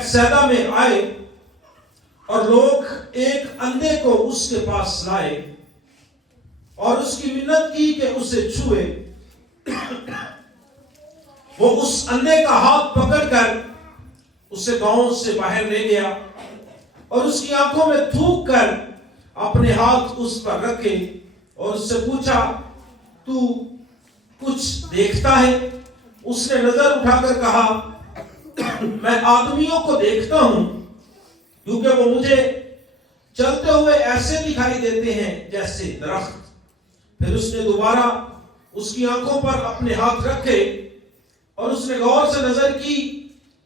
بیت سیدا میں آئے اور لوگ ایک اندھے کو اس کے پاس لائے اور اس کی منت کی کہ اسے چھوئے. وہ اس اندھے کا ہاتھ پکڑ کر اسے گاؤں سے باہر لے گیا اور اس کی آنکھوں میں تھوک کر اپنے ہاتھ اس پر رکھے اور اس سے پوچھا تو کچھ دیکھتا ہے؟ اس نے نظر اٹھا کر کہا میں آدمیوں کو دیکھتا ہوں کیونکہ وہ مجھے چلتے ہوئے ایسے دکھائی دیتے ہیں جیسے درخت. پھر اس نے دوبارہ اس کی آنکھوں پر اپنے ہاتھ رکھے اور اس نے غور سے نظر کی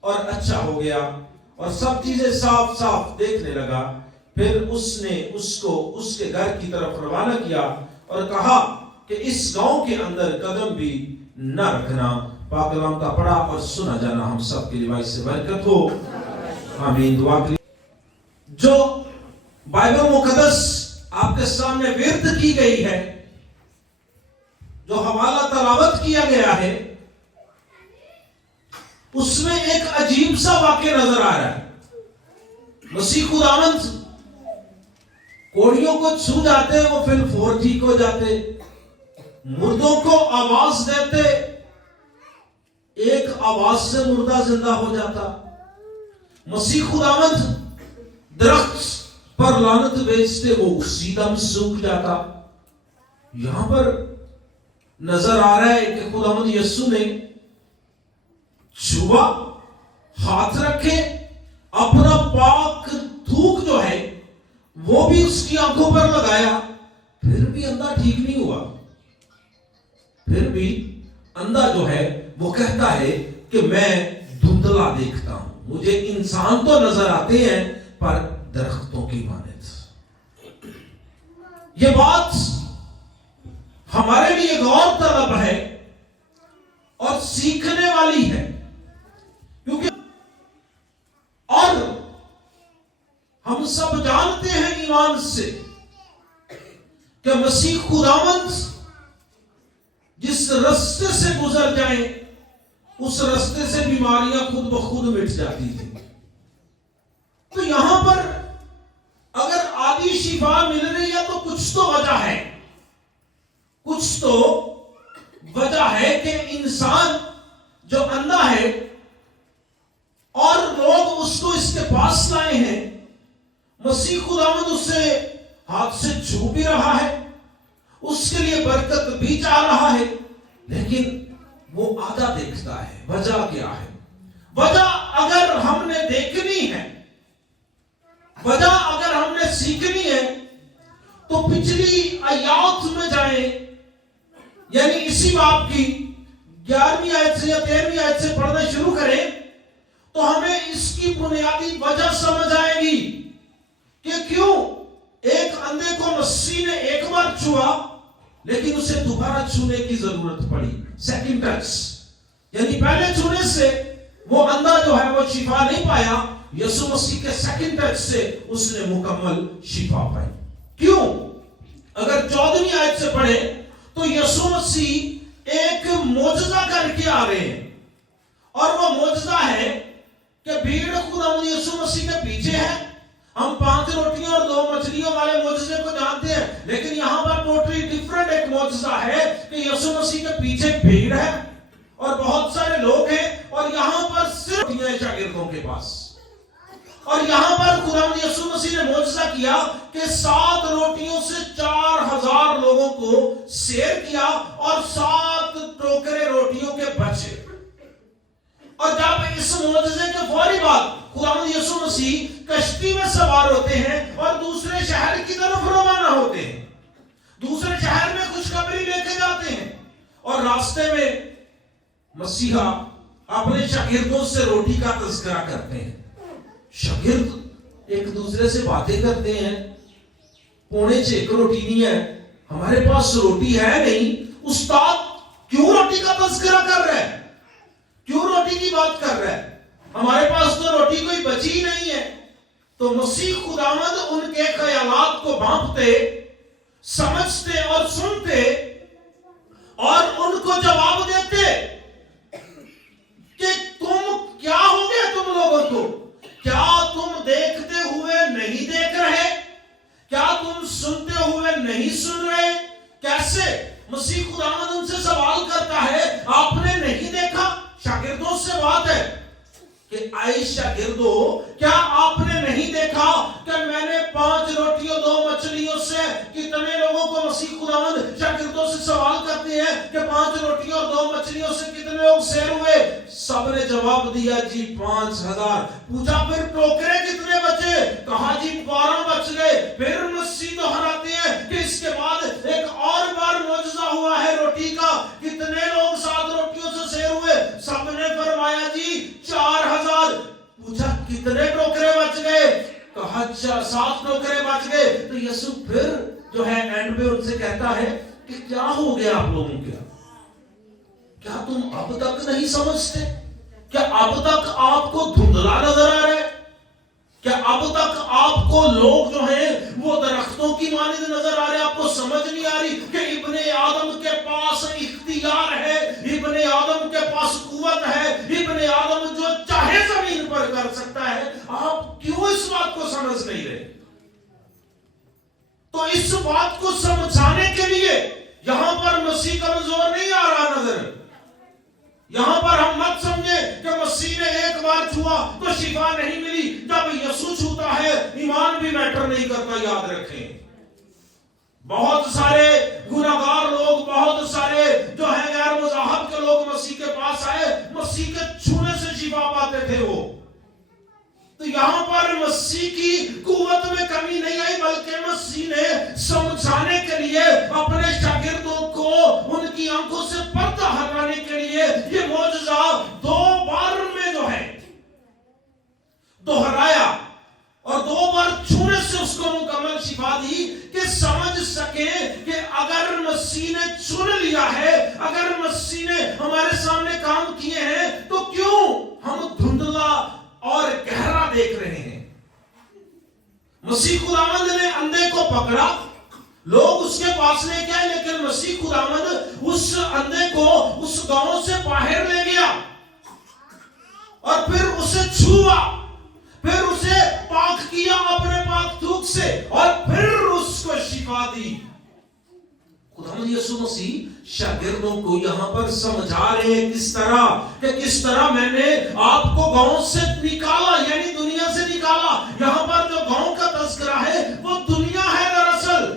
اور اچھا ہو گیا اور سب چیزیں صاف صاف دیکھنے لگا. پھر اس نے اس کو اس کے گھر کی طرف روانہ کیا اور کہا کہ اس گاؤں کے اندر قدم بھی نہ رکھنا. پاک کلام کا پڑھا اور سنا جانا ہم سب کے لیے سے برکت ہو. آمین. دعا کریں. جو بائبل مقدس آپ کے سامنے ورد کی گئی ہے، جو حوالہ تلاوت کیا گیا ہے، اس میں ایک عجیب سا واقعہ نظر آ رہا ہے. مسیح خداوند کوڑیوں کو چھو جاتے، وہ پھر فور ٹھیک ہو جاتے. مردوں کو آواز دیتے، ایک آواز سے مردہ زندہ ہو جاتا. مسیح خداوند درخت پر لعنت بیچتے، وہ اسی دم سوکھ جاتا. یہاں پر نظر آ رہا ہے کہ خداوند یسوع نے چھوا، ہاتھ رکھے، اپنا پاک تھوک جو ہے وہ بھی اس کی آنکھوں پر لگایا، پھر بھی اندھا ٹھیک نہیں ہوا. پھر بھی اندھا جو ہے وہ کہتا ہے کہ میں دھندلا دیکھتا ہوں، مجھے انسان تو نظر آتے ہیں پر درختوں کی مانند. یہ بات ہمارے لیے غور طلب ہے اور سیکھنے والی ہے، کیونکہ اور ہم سب جانتے ہیں ایمان سے کہ مسیح خداوند جس رستے سے گزر جائیں اس رستے سے بیماریاں خود بخود مٹ جاتی تھی. تو یہاں پر اگر آدھی شفا مل رہی ہے تو کچھ تو وجہ ہے، کچھ تو وجہ ہے کہ انسان جو اندھا ہے اور لوگ اس کو اس کے پاس لائے ہیں، مسیح خداوند اسے ہاتھ سے چھو بھی رہا ہے، اس کے لیے برکت بھی چاہ رہا ہے، لیکن وہ آدھا دیکھتا ہے. وجہ کیا ہے؟ وجہ اگر ہم نے دیکھنی ہے، وجہ اگر ہم نے سیکھنی ہے تو پچھلی آیات میں جائیں، یعنی اسی باب کی 11ویں آیت سے یا 13ویں آیت سے پڑھنا شروع کریں تو ہمیں اس کی بنیادی وجہ سمجھ آئے گی کہ کیوں ایک اندھے کو مسیح نے ایک بار چھوا لیکن اسے دوبارہ چھونے کی ضرورت پڑی. سیکنڈ ٹچ، یعنی پہلے چھونے سے وہ اندھا جو ہے وہ شفا نہیں پایا، یسوع مسیح کے سیکنڈ ٹچ سے اس نے مکمل شفا پائی. کیوں؟ اگر 14ویں آیت سے پڑھے تو یسوع مسیح ایک معجزہ کر کے آ رہے ہیں اور وہ معجزہ ہے کہ بھیڑ خداوند یسوع مسیح کے پیچھے ہے. ہم 5 روٹیوں اور 2 مچھلیوں والے معجزے کو جانتے ہیں، لیکن یہاں پر ٹوٹلی ڈیفرنٹ ایک معجزہ ہے کہ یسوع مسیح کے پیچھے بھیڑ ہے اور بہت سارے لوگ ہیں اور یہاں پر صرف روٹیاں شاگردوں کے پاس. اور یہاں پر خداوند یسوع مسیح نے معجزہ کیا کہ 7 روٹیوں سے 4000 لوگوں کو سیر کیا اور 7 ٹوکرے روٹیوں کے بچے. اور جب اس معجزے کے فوری بعد خداوند یسوع مسیح کشتی میں سوار ہوتے ہیں اور دوسرے شہر کی طرف روانہ ہوتے ہیں، دوسرے شہر میں خوشخبری لے کے جاتے ہیں اور راستے میں مسیحا اپنے شاگردوں سے روٹی کا تذکرہ کرتے ہیں. شاگرد ایک دوسرے سے باتیں کرتے ہیں، 6:45 روٹی نہیں ہے، ہمارے پاس روٹی ہے نہیں، استاد کیوں روٹی کا تذکرہ کر رہے ہیں، کیوں روٹی کی بات کر رہے ہیں، ہمارے پاس تو روٹی کوئی بچی نہیں ہے. تو مسیح خداوند ان کے خیالات کو بھانپتے، سمجھتے اور سنتے اور ان کو جواب دیتے کہ تم کیا ہو گیا تم لوگوں کو شاگردوں سے بات ہے کہ اے شاگردوں، کیا آپ نے نہیں دیکھا کہ میں نے 5 روٹیوں 2 مچھلیوں سے کتنے لوگوں کو مسیح خداوند شاگردوں سے سوال کرتے ہیں کہ 5 روٹیوں اور 2 مچھلیوں سے کتنے لوگ سیر ہوئے؟ سب نے جواب دیا جی 5000۔ پوچھا پھر ٹوکرے کتنے بچے؟ کہا جی 12 بچ گئے۔ پھر مسیح دہراتے ہیں کہ اس کے بعد ایک اور بار معجزہ ہوا ہے روٹی کا، کتنے لوگ 7 روٹیوں سے سیر ہوئے؟ سب نے فرمایا جی 4000۔ پوچھا کتنے ٹوکرے بچ گئے؟ کہا 7 ٹوکرے بچ گئے۔ تو یسوع پھر جو ہے اینڈ پہ ان سے کہتا ہے کہ کیا ہو گیا آپ لوگوں کے؟ کیا تم اب تک نہیں سمجھتے؟ کیا اب تک آپ کو دھندلا نظر آ رہا ہے؟ کیا اب تک آپ کو لوگ جو ہیں وہ درختوں کی مانند نظر آ رہے ہیں؟ آپ کو سمجھ نہیں آ رہی کہ ابن آدم کے پاس اختیار ہے، ابن آدم کے پاس قوت ہے، ابن آدم جو چاہے زمین پر کر سکتا ہے؟ آپ کیوں اس بات کو سمجھ نہیں رہے؟ تو اس بات کو سمجھانے کے لیے یہاں پر مسیح کمزور نہیں آ رہا نظر۔ یہاں پر ہم مت سمجھیں کہ مسیح نے ایک بار چھوا تو شفا نہیں ملی۔ جب یسوع چھوتا ہے ایمان بھی میٹر نہیں کرتا، یاد رکھیں۔ بہت سارے گناہگار لوگ، بہت سارے جو ہیں غیر مذہب کے لوگ مسیح کے پاس آئے، مسیح کے چھونے سے شفا پاتے تھے وہ۔ تو یہاں پر مسیح کی قوت میں کمی نہیں آئی، بلکہ مسیح نے سمجھانے کے لیے اپنے شاگردوں کو ان کی آنکھوں سے پردہ ہٹانے کے لیے یہ معجزہ 2 بار میں جو ہے دہرایا اور 2 بار چھونے سے اس کو مکمل شفا دی کہ سمجھ سکے کہ اگر مسیح نے چن لیا ہے، اگر مسیح نے ہمارے سامنے کام کیے ہیں تو کیوں ہم دھندلا اور گہرا دیکھ رہے ہیں؟ مسیح خداوند نے اندھے کو پکڑا، لوگ اس کے پاس لے گئے، لیکن مسیح خداوند اس اندھے کو اس گاؤں سے باہر لے گیا اور پھر اسے چھوا، پھر اسے پاک کیا اپنے پاک تھوک سے اور پھر اس کو شفا دی۔ خداوند یسوع مسیح شاگردوں کو یہاں پر سمجھا رہے ہیں کس طرح میں نے آپ کو گاؤں سے نکالا، یعنی دنیا سے نکالا۔ یہاں پر جو گاؤں کا تذکرہ ہے وہ دنیا ہے دراصل۔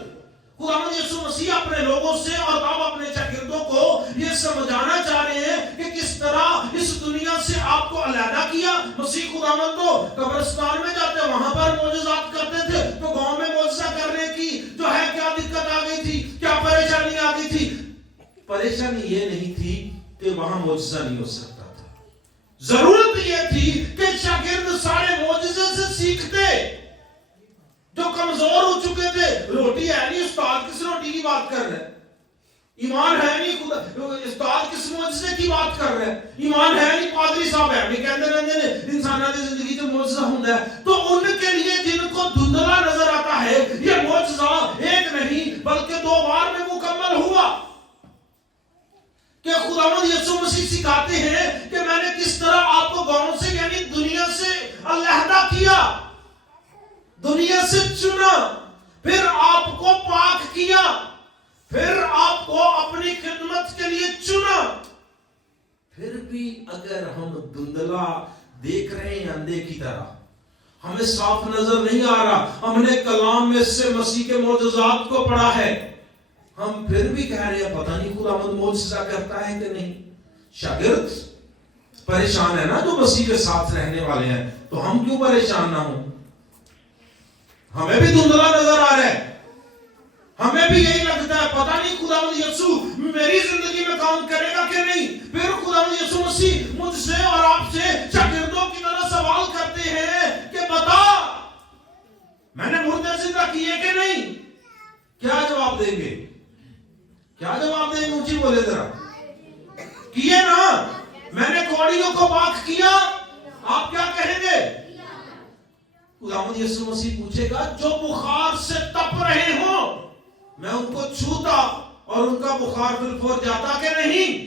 خداوند یسوع مسیح اپنے لوگوں سے اور اب اپنے شاگردوں کو یہ سمجھانا چاہ رہے ہیں کہ کس طرح اس دنیا سے آپ کو علیحدہ کیا۔ مسیح خداوند تو قبرستان میں جاتے وہاں پر معجزات کرتے تھے، تو گاؤں میں معجزہ کرنے کی جو ہے کیا دقت آ گئی تھی، کیا پریشانی آ گئی تھی؟ پریشانی یہ نہیں تھی کہ وہاں معجزہ نہیں ہو سکتا تھا، ضرورت یہ تھی کہ شاگرد سارے معجزے سے سیکھتے۔ جو کمزور ہو چکے تھے، روٹی ہے نہیں، استاد کس روٹی کی بات کر رہے ہیں؟ ایمان ہے نہیں، استاد کس معجزے کی بات کر رہے ہیں؟ ایمان ہے نہیں، پادری صاحب ہے نہیں، کہتے رہتے ہیں انسانوں کی زندگی جو معجزہ ہوتا ہے۔ تو ان کے لیے جن کو دھندلا نظر آتا ہے، یہ معجزہ ایک نہیں بلکہ 2 بار میں مکمل ہوا کہ خداوند یسوع مسیح سکھاتے ہیں کہ میں نے کس طرح آپ کو گاؤں سے یعنی دنیا سے علیحدہ کیا، دنیا سے چنا، پھر آپ کو پاک کیا، پھر آپ کو اپنی خدمت کے لیے چنا۔ پھر بھی اگر ہم دھندلا دیکھ رہے ہیں اندھے کی طرح، ہمیں صاف نظر نہیں آ رہا، ہم نے کلام میں سے مسیح کے معجزات کو پڑھا ہے، ہم پھر بھی کہہ رہے ہیں پتہ نہیں خداوند معجزہ کرتا ہے کہ نہیں۔ شاگرد پریشان ہے نا جو مسیح کے ساتھ رہنے والے ہیں، تو ہم کیوں پریشان نہ ہوں؟ ہمیں بھی دھندلا نظر آ رہا ہے، ہمیں بھی یہی لگتا ہے پتہ نہیں خداوند یسوع میری زندگی میں کام کرے گا کہ نہیں۔ پھر خداوند یسوع مسیح مجھ سے اور آپ سے شاگردوں کی طرح سوال کرتے ہیں کہ بتا میں نے مردے زندہ کیے کہ نہیں؟ کیا جواب دیں گے؟ کیا جواب دیں گے؟ اونچی بولے ذرا، کیے نا؟ میں نے کوڑیوں کو پاک کیا، آپ کیا کہیں گے؟ خداوند یسوع مسیح پوچھے گا جو بخار سے تپ رہے ہوں میں ان کو چھوتا اور ان کا بخار بالفور جاتا کہ نہیں؟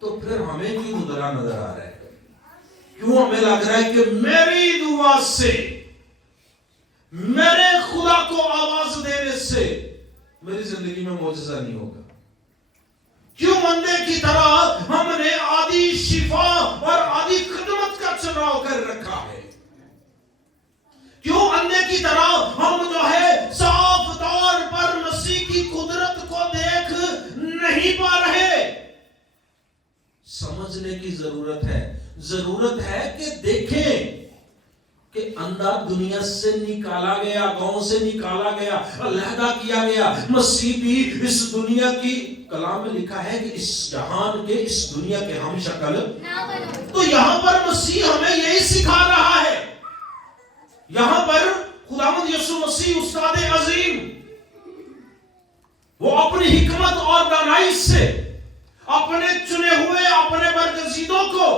تو پھر ہمیں کیوں دھندلا نظر آ رہا ہے؟ کیوں ہمیں لگ رہا ہے کہ میری دعا سے، میرے خدا کو آواز دینے سے میری زندگی میں معجزہ نہیں ہوگا؟ کیوں اندھے کی طرح ہم نے آدھی شفا اور آدھی خدمت کا چناؤ کر رکھا ہے؟ کیوں اندھے کی طرح ہم جو ہے صاف طور پر مسیح کی قدرت کو دیکھ نہیں پا رہے؟ سمجھنے کی ضرورت ہے کہ دیکھیں کہ اندھا دنیا سے نکالا گیا، گاؤں سے نکالا گیا، علیحدہ کیا گیا۔ مسیح بھی اس دنیا کی، کلام میں لکھا ہے کہ اس جہان کے، اس دنیا کے ہم شکل نہ بنو۔ تو یہاں پر مسیح ہمیں یہی سکھا رہا ہے۔ یہاں پر خداوند یسوع مسیح استاد عظیم، وہ اپنی حکمت اور دانائی سے اپنے چنے ہوئے، اپنے برگزیدوں کو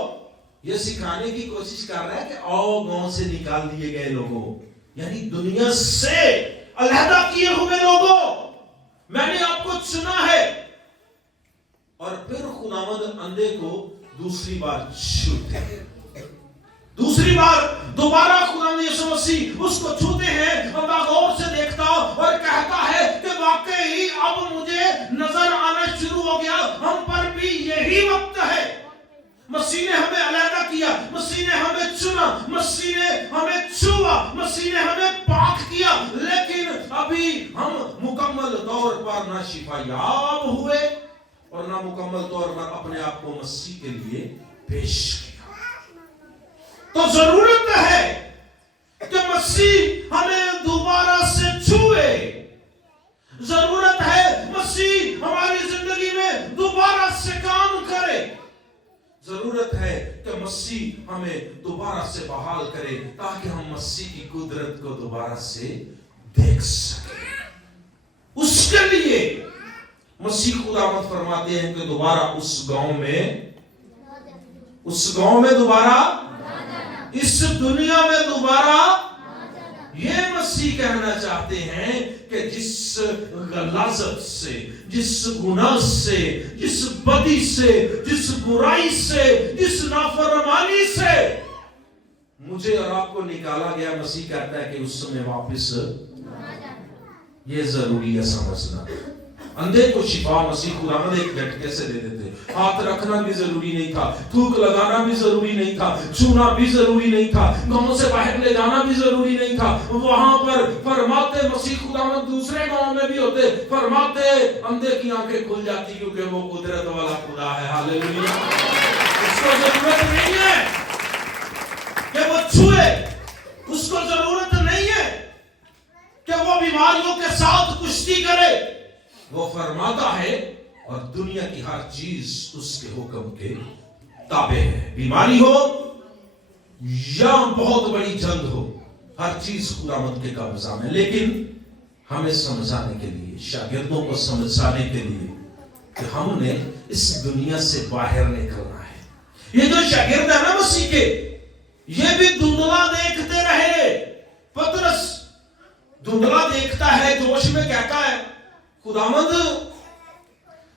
یہ سکھانے کی کوشش کر رہا ہے کہ آؤ گاؤں سے نکال دیے گئے لوگوں، یعنی دنیا سے علیحدہ کیے ہوئے لوگوں، میں نے آپ کو چنا ہے۔ اور پھر خداوند اندھے کو دوسری بار چھوتے ہیں، دوسری بار دوبارہ خداوند یسوع مسیح اس کو چھوتے ہیں۔ اندھا غور سے دیکھتا اور کہتا ہے کہ واقعی اب مجھے نظر آنا شروع ہو گیا، ہم پر بھی یہی وقت ہے۔ مسیح نے ہمیں علیحدہ کیا، مسیح نے ہمیں چنا، مسیح نے ہمیں چھوا، مسیح نے ہمیں پاک کیا، لیکن ابھی ہم مکمل طور پر نہ شفا یاب ہوئے اور نہ مکمل طور پر اپنے آپ کو مسیح کے لیے پیش کیا۔ تو ضرورت ہے کہ مسیح ہمیں دوبارہ سے چھوئے، ضرورت ہے مسیح ہماری زندگی میں دوبارہ سے کام کرے، ضرورت ہے کہ مسیح ہمیں دوبارہ سے بحال کرے تاکہ ہم مسیح کی قدرت کو دوبارہ سے دیکھ سکیں۔ اس کے لیے مسیح خداوند فرماتے ہیں کہ دوبارہ اس گاؤں میں دوبارہ، اس دنیا میں دوبارہ، یہ مسیح کہنا چاہتے ہیں کہ جس غلاظت سے، جس گناہ سے، جس بدی سے، جس برائی سے، جس نافرمانی سے مجھے اور آپ کو نکالا گیا، مسیح کہتا ہے کہ اس میں واپس، یہ ضروری ہے سمجھنا۔ اندھے کو شفا مسیح خداوند ایک جھٹکے سے دے دیتے، ہاتھ رکھنا بھی ضروری نہیں تھا، تھوک لگانا بھی ضروری نہیں تھا، چھونا بھی ضروری نہیں تھا، گاؤں سے باہر لے جانا بھی ضروری نہیں تھا۔ وہاں پر فرماتے مسیح خداوند دوسرے گاؤں میں بھی ہوتے، فرماتے اندھے کی آنکھیں کھل جاتی کیونکہ وہ قدرت والا خدا ہے۔ ہاللیلویہ۔ اس کو ضرورت نہیں ہے کہ وہ چھوئے، اس کو ضرورت نہیں ہے کہ وہ بیماریوں کے ساتھ کشتی کرے، وہ فرماتا ہے اور دنیا کی ہر چیز اس کے حکم کے تابع ہے۔ بیماری ہو یا بہت بڑی جنگ ہو، ہر چیز خداوند کے قبضہ میں، لیکن ہمیں سمجھانے کے لیے، شاگردوں کو سمجھانے کے لیے کہ ہم نے اس دنیا سے باہر نکلنا ہے۔ یہ جو شاگرد ہے نا مسیح کے، یہ بھی دھندلا دیکھتے رہے۔ پترس دھندلا دیکھتا ہے، جوش میں کہتا ہے خداوند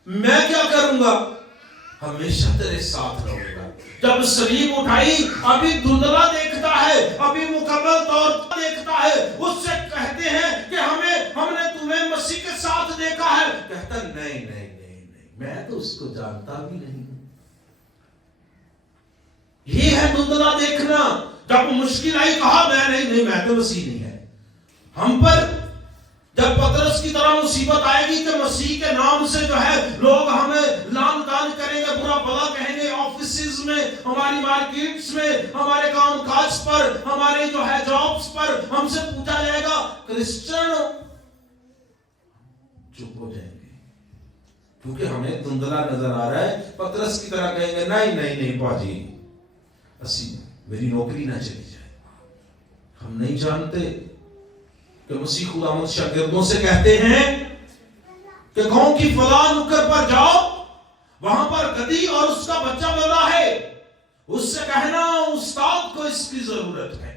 میں کیا کروں گا؟ ہمیشہ تیرے ساتھ رہوں گا۔ جب صلیب اٹھائی ابھی دھندلا دیکھتا ہے، ابھی مکمل طور پر دیکھتا ہے۔ اس سے کہتے ہیں کہ ہم نے تمہیں مسیح کے ساتھ دیکھا ہے، کہتا نہیں میں تو اس کو جانتا بھی نہیں ہوں۔ یہ ہے دھندلا دیکھنا۔ جب مشکل آئی کہا میں تو مسیح نہیں ہے۔ ہم پر جب پترس کی طرح مصیبت آئے گی کہ مسیح کے نام سے جو ہے لوگ ہمیں لعن طعن کریں گے، برا بھلا کہیں گے، آفیسز میں، ہماری مارکیٹس میں، ہمارے کام کاج پر، ہمارے جو ہے جابس پر ہم سے پوچھا جائے گا کرسچن، چپ ہو جائیں گے کیونکہ ہمیں دھندلا نظر آ رہا ہے۔ پترس کی طرح کہیں گے نہیں باجی، میری نوکری نہ چلی جائے۔ ہم نہیں جانتے کہ مسیح خداوند شاگردوں سے کہتے ہیں کہ گاؤں کی فلاں نکر پر جاؤ، وہاں پر گدھی اور اس کا بچہ بندھا ہے، اس سے کہنا استاد کو اس کی ضرورت ہے۔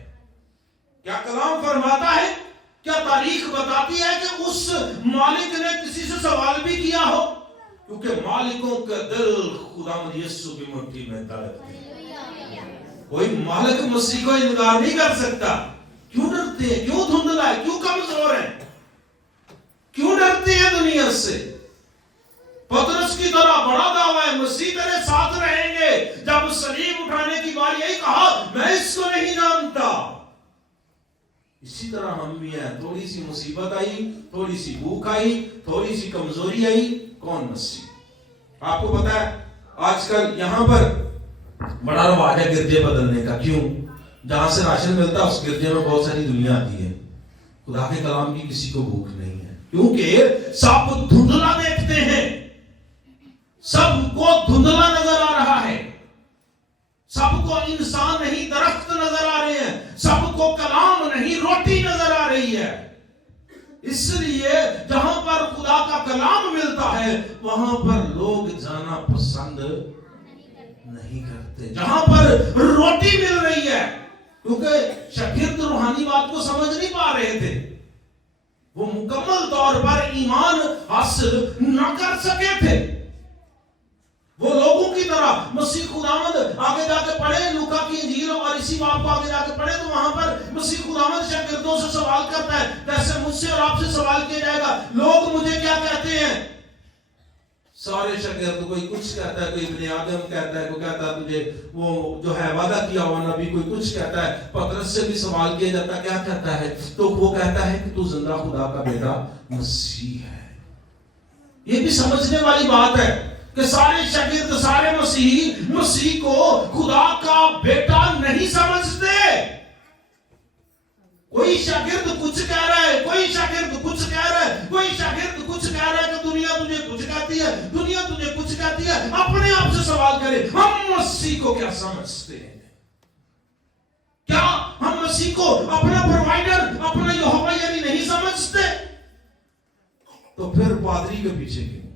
کیا کلام فرماتا ہے، کیا تاریخ بتاتی ہے کہ اس مالک نے کسی سے سوال بھی کیا ہو؟ کیونکہ مالکوں کا دل خداوند یسوع کی مٹھی میں درد ہے۔ کوئی مالک مسیح کو انکار نہیں کر سکتا۔ کیوں ڈرتے ہیں؟ کیوں دھندلا ہے؟ کیوں کمزور ہیں؟ کیوں ڈرتے ہیں دنیا سے؟ پترس کی طرح بڑا دعویٰ ہے، مسیح تیرے ساتھ رہیں گے. جب صلیب اٹھانے کی باری آئی کہا میں اس کو نہیں جانتا. اسی طرح ہم بھی ہیں، تھوڑی سی مصیبت آئی، تھوڑی سی بھوک آئی، تھوڑی سی کمزوری آئی، کون مسیح؟ آپ کو پتا ہے آج کل یہاں پر بڑا رواج ہے گرجے بدلنے کا. کیوں؟ جہاں سے راشن ملتا ہے اس گرجے میں بہت ساری دنیا آتی ہے. خدا کے کلام کی کسی کو بھوک نہیں ہے، کیونکہ سب دھندلا دیکھتے ہیں، سب کو دھندلا نظر آ رہا ہے، سب کو انسان نہیں درخت نظر آ رہے ہیں، سب کو کلام نہیں روٹی نظر آ رہی ہے. اس لیے جہاں پر خدا کا کلام ملتا ہے وہاں پر لوگ جانا پسند نہیں کرتے. جہاں پر روٹی مل رہی ہے، کیونکہ شاگرد روحانی بات کو سمجھ نہیں پا رہے تھے، وہ مکمل طور پر ایمان حاصل نہ کر سکے تھے. وہ لوگوں کی طرح مسیح خداوند آگے جا کے پڑھے لوکا کی انجیل اور اسی باب کو آگے جا کے پڑھے تو وہاں پر مسیح خداوند شاگردوں سے سوال کرتا ہے، جیسے مجھ سے اور آپ سے سوال کیا جائے گا لوگ مجھے کیا کہتے ہیں. سارے شاگرد، کوئی کچھ کہتا ہے، کوئی ابن آدم کہتا ہے، کوئی کہتا ہے تجھے وہ جو ہے وعدہ کیا ہوا نبی، کوئی کچھ کہتا ہے. پطرس سے بھی سوال کیا جاتا ہے، کیا کہتا ہے؟ تو وہ کہتا ہے کہ تو زندہ خدا کا بیٹا مسیح ہے. یہ بھی سمجھنے والی بات ہے کہ سارے شاگرد، سارے مسیحی مسیح کو خدا کا بیٹا نہیں سمجھتے. کوئی شاگرد کچھ کہہ رہا ہے، کوئی شاگرد کچھ کہہ رہا ہے، کوئی شاگرد کچھ کہہ رہا ہے کہ دنیا تجھے کچھ کہتی ہے، دنیا تجھے کچھ کہتی ہے. اپنے آپ سے سوال کرے ہم مسیح کو کیا سمجھتے ہیں؟ کیا ہم مسیح کو اپنا پرووائڈر، اپنا یہوہ یعنی نہیں سمجھتے؟ تو پھر پادری کے پیچھے کیوں؟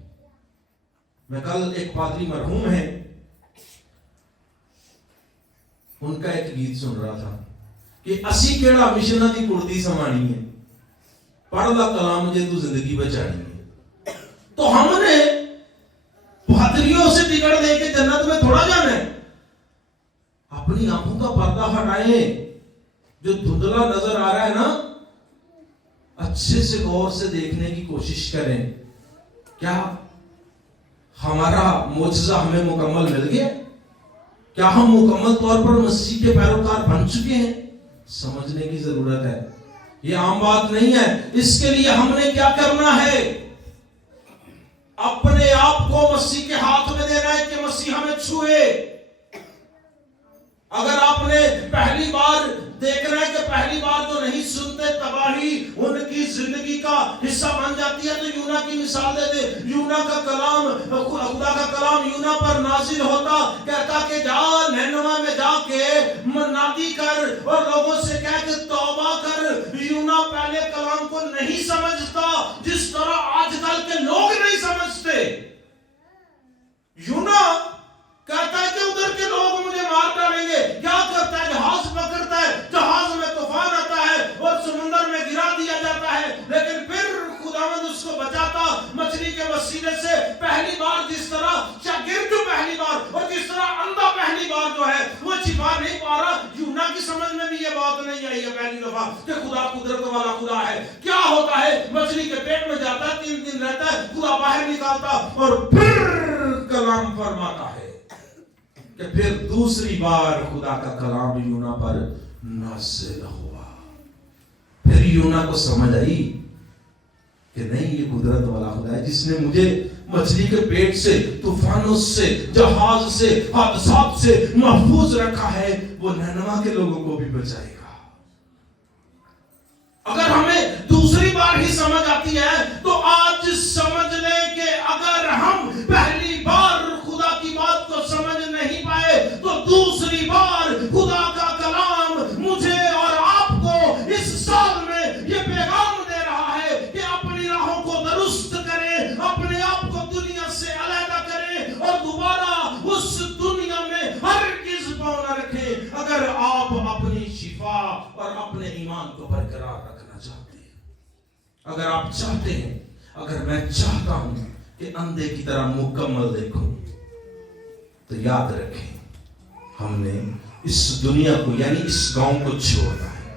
میں کل ایک پادری مرحوم ہے، ان کا ایک گیت سن رہا تھا کہ اسی کیڑا مشنہ دی کڑتی سمانی ہے، پڑھ لا کلام جے تو زندگی بچانی ہے. تو ہم نے پادریوں سے ٹکٹ دے کے جنت میں تھوڑا جانا ہے. اپنی آنکھوں کا پردہ ہٹائیں، جو دھندلا نظر آ رہا ہے نا اچھے سے غور سے دیکھنے کی کوشش کریں. کیا ہمارا معجزہ ہمیں مکمل مل گیا؟ کیا ہم مکمل طور پر مسیح کے پیروکار بن چکے ہیں؟ سمجھنے کی ضرورت ہے. یہ عام بات نہیں ہے. اس کے لیے ہم نے کیا کرنا ہے؟ اپنے آپ کو مسیح کے ہاتھ میں دینا ہے کہ مسیح ہمیں چھوئے. اگر آپ نے پہلی بار دیکھ رہے ہیں کہ پہلی بار جو نہیں سنتے تباہی ان کی زندگی کا حصہ بن جاتی ہے، تو یونا کی مثال دے دے. یونا کا کلام، خدا کا کلام یونا پر نازل ہوتا، کہتا کہ جا نینوے میں جا کے منادی کر اور لوگوں سے کہہ کہ توبہ کر. یونا پہلے کلام کو نہیں سمجھتا جس طرح آج کل کے لوگ نہیں سمجھتے. یونا کہتا ہے کہ ادھر کے لوگ مجھے مار ڈالیں گے. کیا کرتا ہے؟ جہاز پکڑتا ہے، جہاز میں طوفان آتا ہے اور سمندر میں گرا دیا جاتا ہے، لیکن پھر خداوند اس کو بچاتا مچھلی کے وسیلے سے. پہلی بار جس طرح شاگرد پہلی بار اور جس طرح اندھا پہلی بار جو ہے وہ چھپا نہیں پا رہا، یونا کی سمجھ میں بھی یہ بات نہیں آئی ہے پہلی دفعہ کہ خدا قدرت والا خدا ہے. کیا ہوتا ہے؟ مچھلی کے پیٹ میں جاتا ہے، 3 دن رہتا ہے، خدا باہر نکالتا اور پھر کلام فرماتا ہے کہ پھر دوسری بار خدا کا کلام یونا پر نازل ہوا. پھر یونا کو سمجھ آئی کہ نہیں، یہ قدرت والا خدا ہے جس نے مجھے مچھلی کے پیٹ سے، طوفانوں سے، جہاز سے، حادثات سے محفوظ رکھا ہے، وہ نینوے کے لوگوں کو بھی بچائے گا. اگر ہمیں دوسری بار ہی سمجھ آتی ہے تو آج سمجھ لیں کہ اگر ہم پہلی بار خدا کی بات کو سمجھ نہیں پائے تو دوسری بار خدا کا کلام مجھے اور آپ کو اس سال میں یہ پیغام دے رہا ہے کہ اپنی راہوں کو درست کریں، اپنے آپ کو دنیا سے علیحدہ کریں اور دوبارہ اس دنیا میں ہرگز پاؤں نہ رکھیں. اگر آپ اپنی شفا اور اپنے ایمان کو برقرار رکھنا چاہتے ہیں، اگر آپ چاہتے ہیں، اگر میں چاہتا ہوں کہ اندھے کی طرح مکمل دیکھوں، تو یاد رکھیں ہم نے اس دنیا کو یعنی اس گاؤں کو چھوڑنا ہے.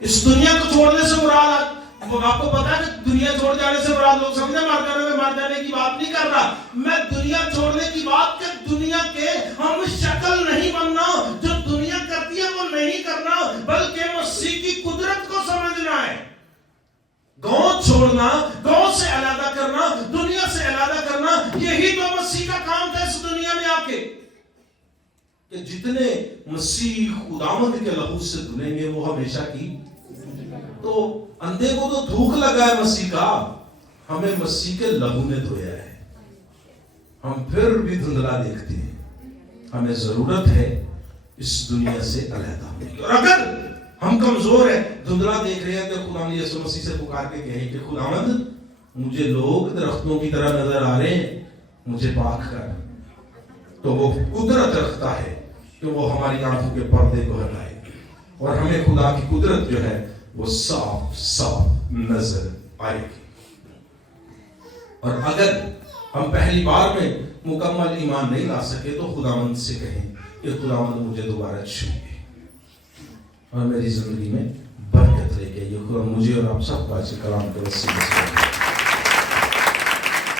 اس دنیا کو چھوڑنے سے مراد آپ کو پتا ہے کہ دنیا چھوڑ جانے سے مراد لوگ سمجھے مر جانے کی بات نہیں کر رہا میں، دنیا چھوڑنے کی بات کہ دنیا کے ہم شکل نہیں بننا، جو دنیا کرتی ہے وہ نہیں کرنا، بلکہ مسیح کی قدرت کو سمجھنا ہے۔ گاؤں چھوڑنا، گاؤں سے علیحدہ کرنا، دنیا سے علیحدہ کرنا، یہی تو مسیح کا کام تھا اس دنیا میں آ کے، کہ جتنے مسیح خداوند کے لہو سے دھلیں گے وہ ہمیشہ کی۔ تو اندھے کو تو دھوک لگا ہے مسیح کا، ہمیں مسیح کے لہو نے دھویا ہے، ہم پھر بھی دھندلا دیکھتے ہیں۔ ہمیں ضرورت ہے اس دنیا سے علیحدہ ہونے کی، اور اگر ہم کمزور ہیں، دھندلا دیکھ رہے ہیں، تو خداوند یسوع مسیح سے پکار کے کہیں کہ خداوند مجھے لوگ درختوں کی طرح نظر آ رہے ہیں، مجھے پاک کر۔ تو وہ قدرت رکھتا ہے کہ وہ ہماری آنکھوں کے پردے کو ہٹائے اور ہمیں خدا کی قدرت جو ہے وہ صاف صاف نظر آئے گی۔ اور اگر ہم پہلی بار میں مکمل ایمان نہیں لا سکے تو خداوند سے کہیں کہ خداوند مجھے دوبارہ چھوئے اور میری زندگی میں برکت لے کے یہ خدا مجھے اور آپ سب کو آج کلام کے وسیلے سے